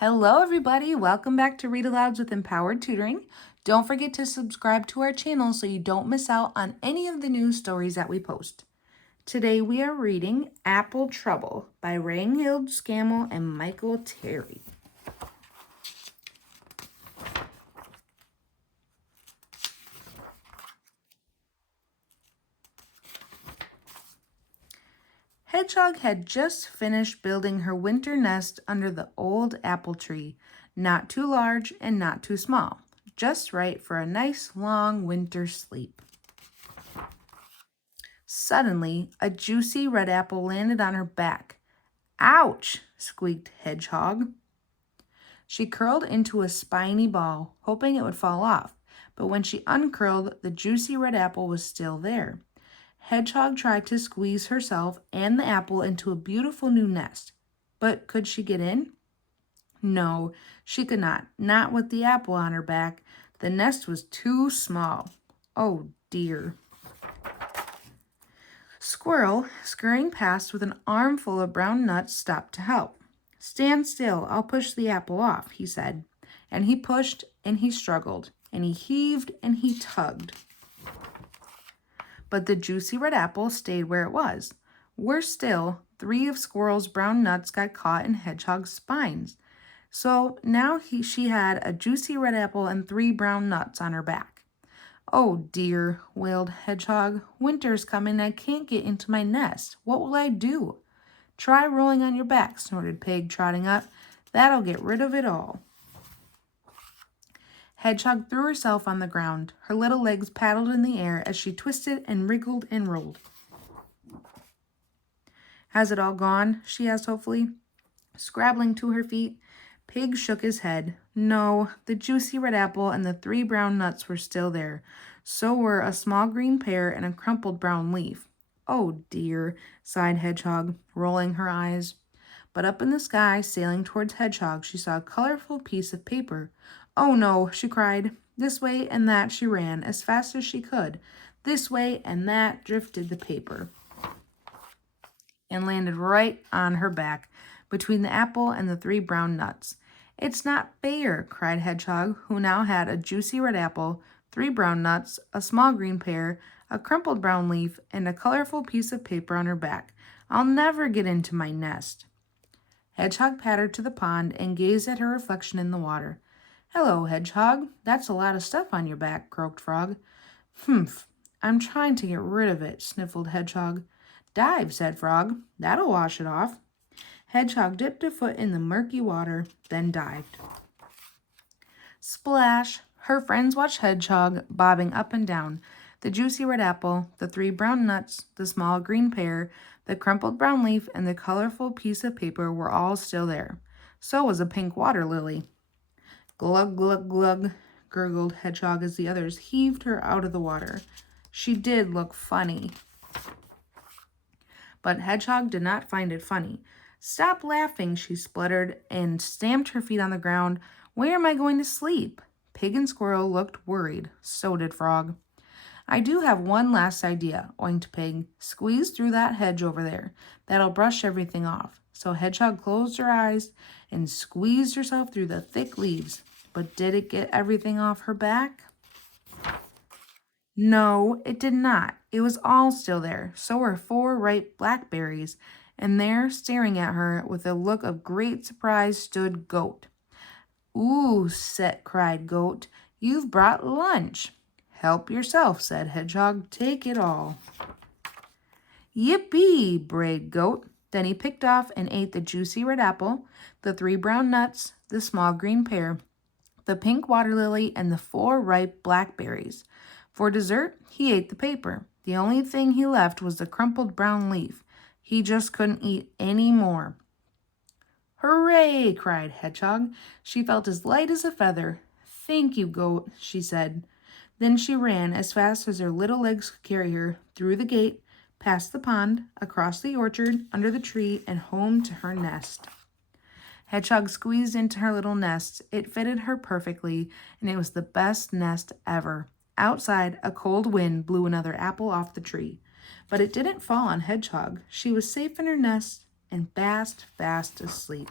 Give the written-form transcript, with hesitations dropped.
Hello everybody, welcome back to Read-Alouds with Empowered Tutoring. Don't forget to subscribe to our channel so you don't miss out on any of the news stories that we post. Today we are reading Apple Trouble by Ragnhild, Scamell, and Michael Terry. Hedgehog had just finished building her winter nest under the old apple tree, not too large and not too small, just right for a nice long winter sleep. Suddenly, a juicy red apple landed on her back. Ouch! Squeaked Hedgehog. She curled into a spiny ball, hoping it would fall off, but when she uncurled, the juicy red apple was still there. Hedgehog tried to squeeze herself and the apple into a beautiful new nest. But could she get in? No, she could not with the apple on her back. The nest was too small. Oh dear. Squirrel, scurrying past with an armful of brown nuts, stopped to help. "Stand still, I'll push the apple off," he said. And he pushed, and he struggled, and he heaved, and he tugged. But the juicy red apple stayed where it was. Worse still, 3 of Squirrel's brown nuts got caught in Hedgehog's spines. So now she had a juicy red apple and 3 brown nuts on her back. "Oh dear," wailed Hedgehog. "Winter's coming and I can't get into my nest. What will I do?" "Try rolling on your back," snorted Pig, trotting up. "That'll get rid of it all." Hedgehog threw herself on the ground. Her little legs paddled in the air as she twisted and wriggled and rolled. "Has it all gone?" she asked hopefully. Scrabbling to her feet, Pig shook his head. No, the juicy red apple and the 3 brown nuts were still there. So were a small green pear and a crumpled brown leaf. "Oh dear," sighed Hedgehog, rolling her eyes. But up in the sky, sailing towards Hedgehog, she saw a colorful piece of paper. "Oh no," she cried. This way and that she ran as fast as she could. This way and that drifted the paper and landed right on her back, between the apple and the 3 brown nuts. "It's not fair," cried Hedgehog, who now had a juicy red apple, 3 brown nuts, a small green pear, a crumpled brown leaf, and a colorful piece of paper on her back. "I'll never get into my nest." Hedgehog pattered to the pond and gazed at her reflection in the water. "Hello, Hedgehog. That's a lot of stuff on your back," croaked Frog. "Humph, I'm trying to get rid of it," sniffled Hedgehog. "Dive," said Frog. "That'll wash it off." Hedgehog dipped a foot in the murky water, then dived. Splash! Her friends watched Hedgehog bobbing up and down. The juicy red apple, the 3 brown nuts, the small green pear, the crumpled brown leaf, and the colorful piece of paper were all still there. So was a pink water lily. "Glug, glug, glug," gurgled Hedgehog as the others heaved her out of the water. She did look funny. But Hedgehog did not find it funny. "Stop laughing," she spluttered and stamped her feet on the ground. "Where am I going to sleep?" Pig and Squirrel looked worried. So did Frog. "I do have one last idea," oinked Pig. "Squeeze through that hedge over there. That'll brush everything off." So Hedgehog closed her eyes and squeezed herself through the thick leaves. But did it get everything off her back? No, it did not. It was all still there. So were 4 ripe blackberries. And there, staring at her with a look of great surprise, stood Goat. "Ooh," cried Goat, "you've brought lunch." "Help yourself," said Hedgehog. "Take it all." "Yippee!" brayed Goat. Then he picked off and ate the juicy red apple, the 3 brown nuts, the small green pear, the pink water lily, and the 4 ripe blackberries. For dessert, he ate the paper. The only thing he left was the crumpled brown leaf. He just couldn't eat any more. "Hooray!" cried Hedgehog. She felt as light as a feather. "Thank you, Goat," she said. Then she ran as fast as her little legs could carry her, through the gate, past the pond, across the orchard, under the tree, and home to her nest. Hedgehog squeezed into her little nest. It fitted her perfectly, and it was the best nest ever. Outside, a cold wind blew another apple off the tree. But it didn't fall on Hedgehog. She was safe in her nest and fast asleep.